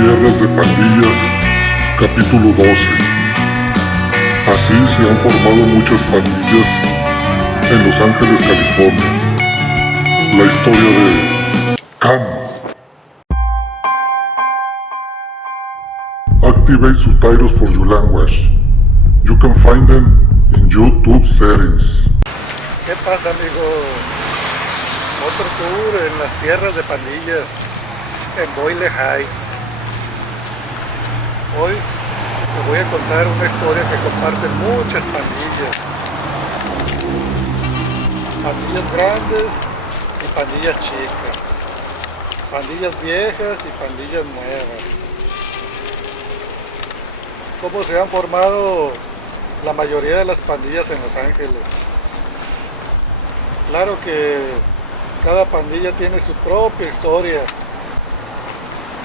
Tierras de Pandillas, capítulo 12. Así se han formado muchas pandillas en Los Ángeles, California. La historia de Cam. Activate subtitles for your language. You can find them in YouTube settings. ¿Qué pasa, amigos? Otro tour en las tierras de pandillas, en Boyle Heights. Hoy te voy a contar una historia que comparten muchas pandillas. Pandillas grandes y pandillas chicas. Pandillas viejas y pandillas nuevas. Cómo se han formado la mayoría de las pandillas en Los Ángeles. Claro que cada pandilla tiene su propia historia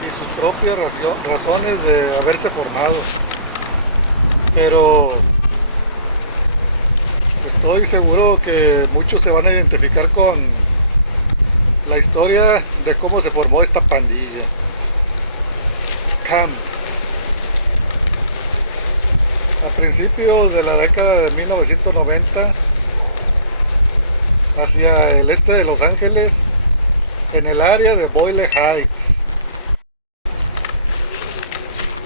y sus propias razones de haberse formado, pero estoy seguro que muchos se van a identificar con la historia de cómo se formó esta pandilla. Cam. A principios de la década de 1990, hacia el este de Los Ángeles, en el área de Boyle Heights,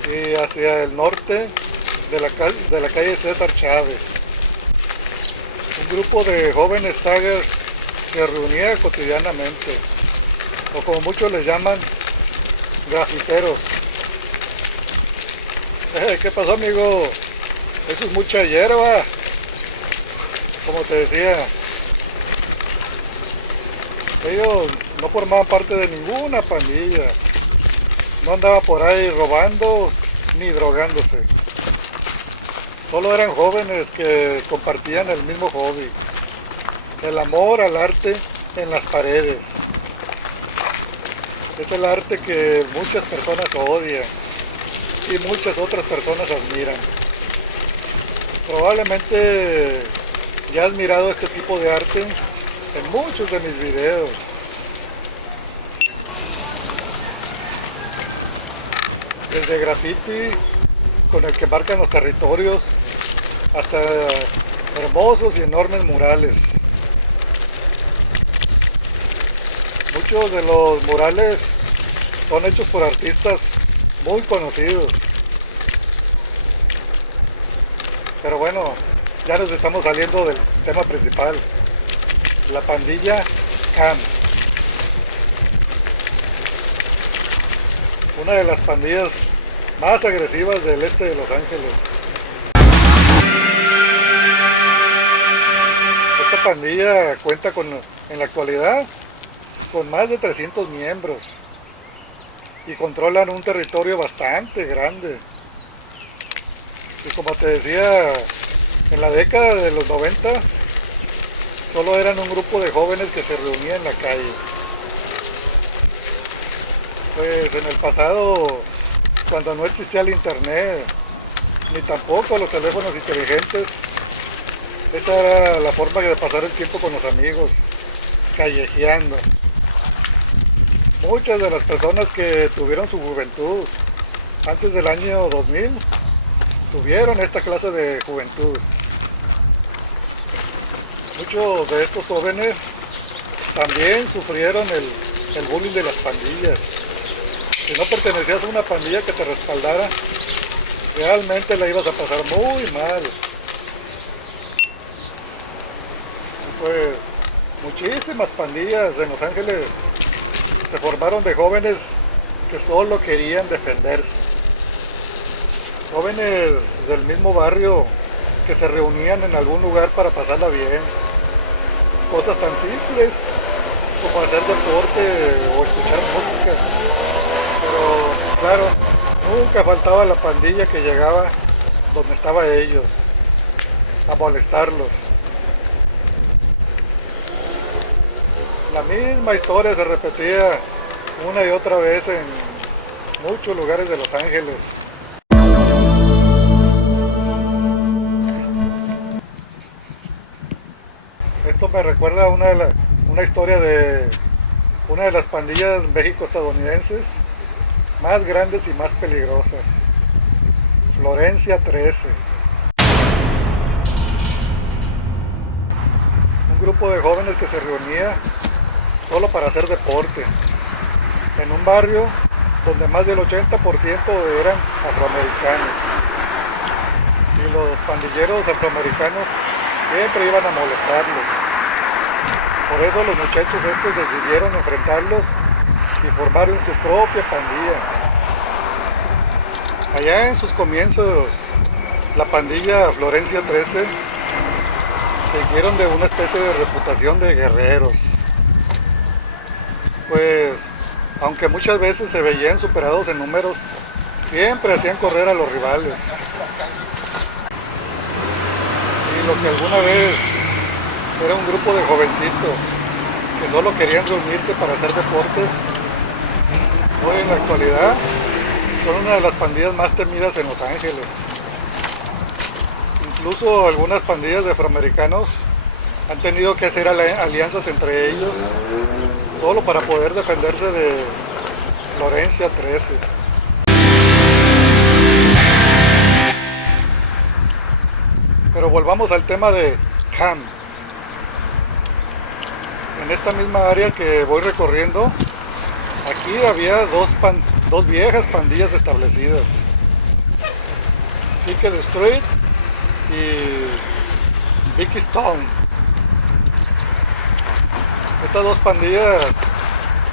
y hacia el norte de la calle César Chávez, un grupo de jóvenes taggers se reunía cotidianamente, o como muchos les llaman, grafiteros. ¿Qué pasó, amigo? Eso es mucha hierba, como te decía. Ellos no formaban parte de ninguna pandilla, no andaban por ahí robando ni drogándose. Solo eran jóvenes que compartían el mismo hobby, el amor al arte en las paredes. Es el arte que muchas personas odian y muchas otras personas admiran. Probablemente ya has mirado este tipo de arte en muchos de mis videos. Desde graffiti con el que marcan los territorios hasta hermosos y enormes murales. Muchos de los murales son hechos por artistas muy conocidos. Pero bueno, ya nos estamos saliendo del tema principal. La pandilla Cam. Una de las pandillas más agresivas del este de Los Ángeles. Esta pandilla cuenta en la actualidad con más de 300 miembros y controlan un territorio bastante grande. Y como te decía, en la década de los 90 solo eran un grupo de jóvenes que se reunían en la calle. Pues en el pasado, cuando no existía el internet, ni tampoco los teléfonos inteligentes, esta era la forma de pasar el tiempo con los amigos, callejeando. Muchas de las personas que tuvieron su juventud antes del año 2000, tuvieron esta clase de juventud. Muchos de estos jóvenes también sufrieron el bullying de las pandillas. Si no pertenecías a una pandilla que te respaldara, realmente la ibas a pasar muy mal. Y pues muchísimas pandillas en Los Ángeles se formaron de jóvenes que solo querían defenderse. Jóvenes del mismo barrio que se reunían en algún lugar para pasarla bien. Cosas tan simples como hacer deporte o escuchar música. Pero claro, nunca faltaba la pandilla que llegaba donde estaban ellos a molestarlos. La misma historia se repetía una y otra vez en muchos lugares de Los Ángeles. Esto me recuerda a una historia de una de las pandillas México-estadounidenses más grandes y más peligrosas. Florencia 13. Un grupo de jóvenes que se reunía solo para hacer deporte, en un barrio donde más del 80% eran afroamericanos. Y los pandilleros afroamericanos siempre iban a molestarlos. Por eso los muchachos estos decidieron enfrentarlos y formaron su propia pandilla. Allá en sus comienzos, la pandilla Florencia 13 se hicieron de una especie de reputación de guerreros. Pues, aunque muchas veces se veían superados en números, siempre hacían correr a los rivales. Y lo que alguna vez era un grupo de jovencitos que solo querían reunirse para hacer deportes, hoy en la actualidad son una de las pandillas más temidas en Los Ángeles. Incluso algunas pandillas de afroamericanos han tenido que hacer alianzas entre ellos solo para poder defenderse de Florencia 13. Pero volvamos al tema de Cam. En esta misma área que voy recorriendo, aquí había dos viejas pandillas establecidas. Pickett Street y Vicky Stone. Estas dos pandillas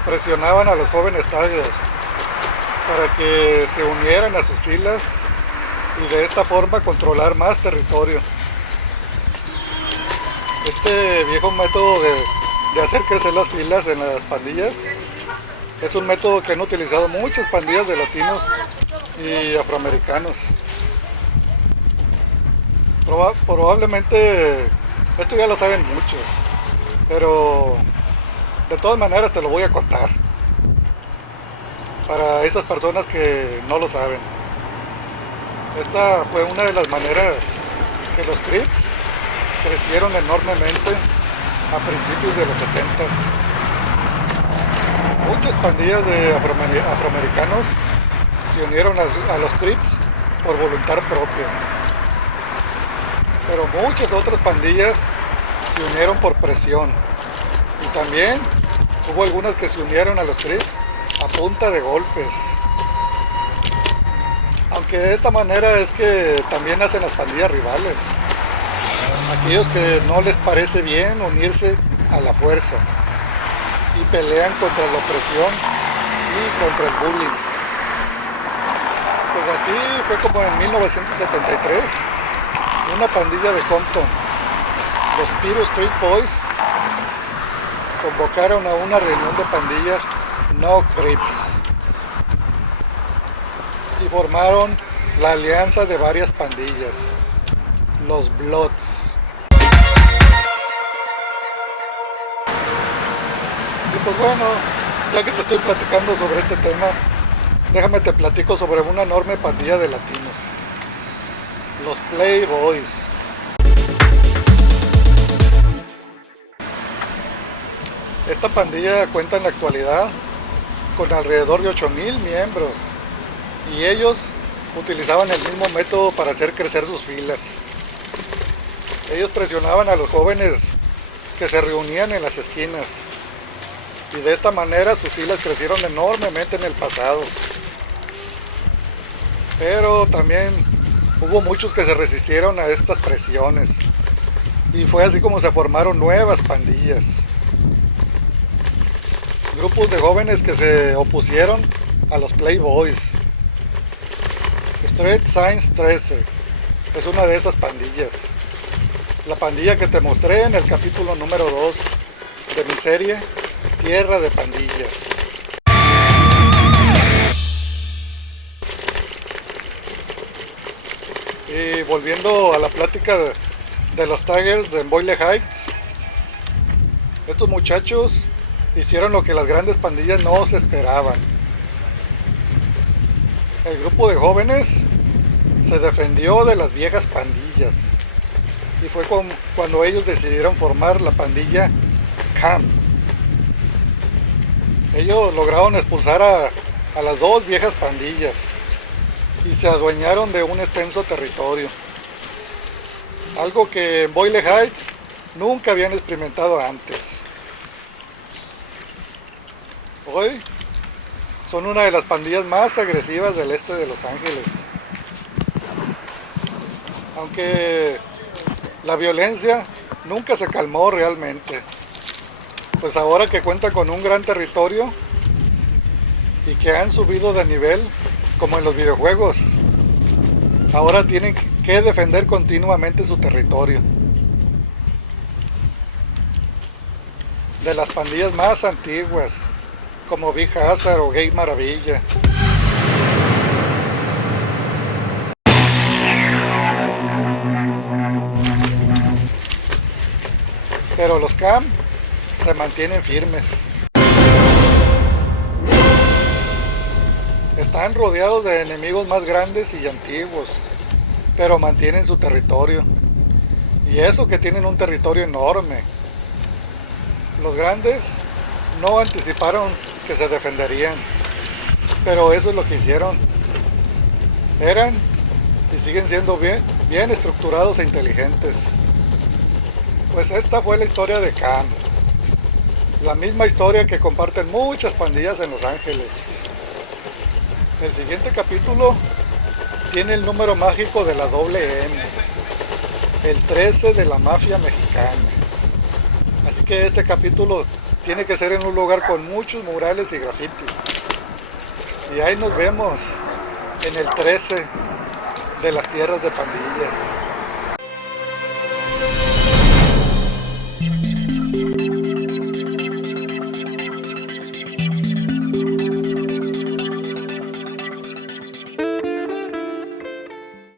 presionaban a los jóvenes Tigers para que se unieran a sus filas y de esta forma controlar más territorio. Este viejo método de hacer crecer las filas en las pandillas es un método que han utilizado muchas pandillas de latinos y afroamericanos. Probablemente esto ya lo saben muchos, pero de todas maneras te lo voy a contar para esas personas que no lo saben. Esta fue una de las maneras que los Crips crecieron enormemente a principios de los 70s. Muchas pandillas de afroamericanos se unieron a los Crips por voluntad propia, pero muchas otras pandillas se unieron por presión, y también hubo algunas que se unieron a los Crips a punta de golpes. Aunque de esta manera es que también hacen las pandillas rivales, aquellos que no les parece bien unirse a la fuerza y pelean contra la opresión y contra el bullying. Pues así fue como en 1973 una pandilla de Compton, los Peter Street Boys, convocaron a una reunión de pandillas no Crips y formaron la alianza de varias pandillas, los Bloods. Y pues bueno, ya que te estoy platicando sobre este tema, déjame te platico sobre una enorme pandilla de latinos, los Playboys. Esta pandilla cuenta en la actualidad con alrededor de 8,000 miembros y ellos utilizaban el mismo método para hacer crecer sus filas. Ellos presionaban a los jóvenes que se reunían en las esquinas y de esta manera sus filas crecieron enormemente en el pasado. Pero también hubo muchos que se resistieron a estas presiones y fue así como se formaron nuevas pandillas. Grupos de jóvenes que se opusieron a los Playboys. Street Signs 13 es una de esas pandillas. La pandilla que te mostré en el capítulo número 2 de mi serie Tierra de Pandillas. Y volviendo a la plática de los Tigers de Boyle Heights, estos muchachos hicieron lo que las grandes pandillas no se esperaban. El grupo de jóvenes se defendió de las viejas pandillas y fue cuando ellos decidieron formar la pandilla Cam. Ellos lograron expulsar a a las dos viejas pandillas y se adueñaron de un extenso territorio. Algo que en Boyle Heights nunca habían experimentado antes. Hoy son una de las pandillas más agresivas del este de Los Ángeles. Aunque la violencia nunca se calmó realmente, pues ahora que cuentan con un gran territorio y que han subido de nivel como en los videojuegos, ahora tienen que defender continuamente su territorio. De las pandillas más antiguas, como Big Hazard o Gay Maravilla. Pero los Cam se mantienen firmes. Están rodeados de enemigos más grandes y antiguos, pero mantienen su territorio. Y eso que tienen un territorio enorme. Los grandes no anticiparon que se defenderían, pero eso es lo que hicieron. Eran y siguen siendo bien estructurados e inteligentes. Pues esta fue la historia de Cam. La misma historia que comparten muchas pandillas en Los Ángeles. El siguiente capítulo tiene el número mágico de la doble M, el 13 de la mafia mexicana. Así que este capítulo tiene que ser en un lugar con muchos murales y grafitis. Y ahí nos vemos en el 13 de las tierras de pandillas.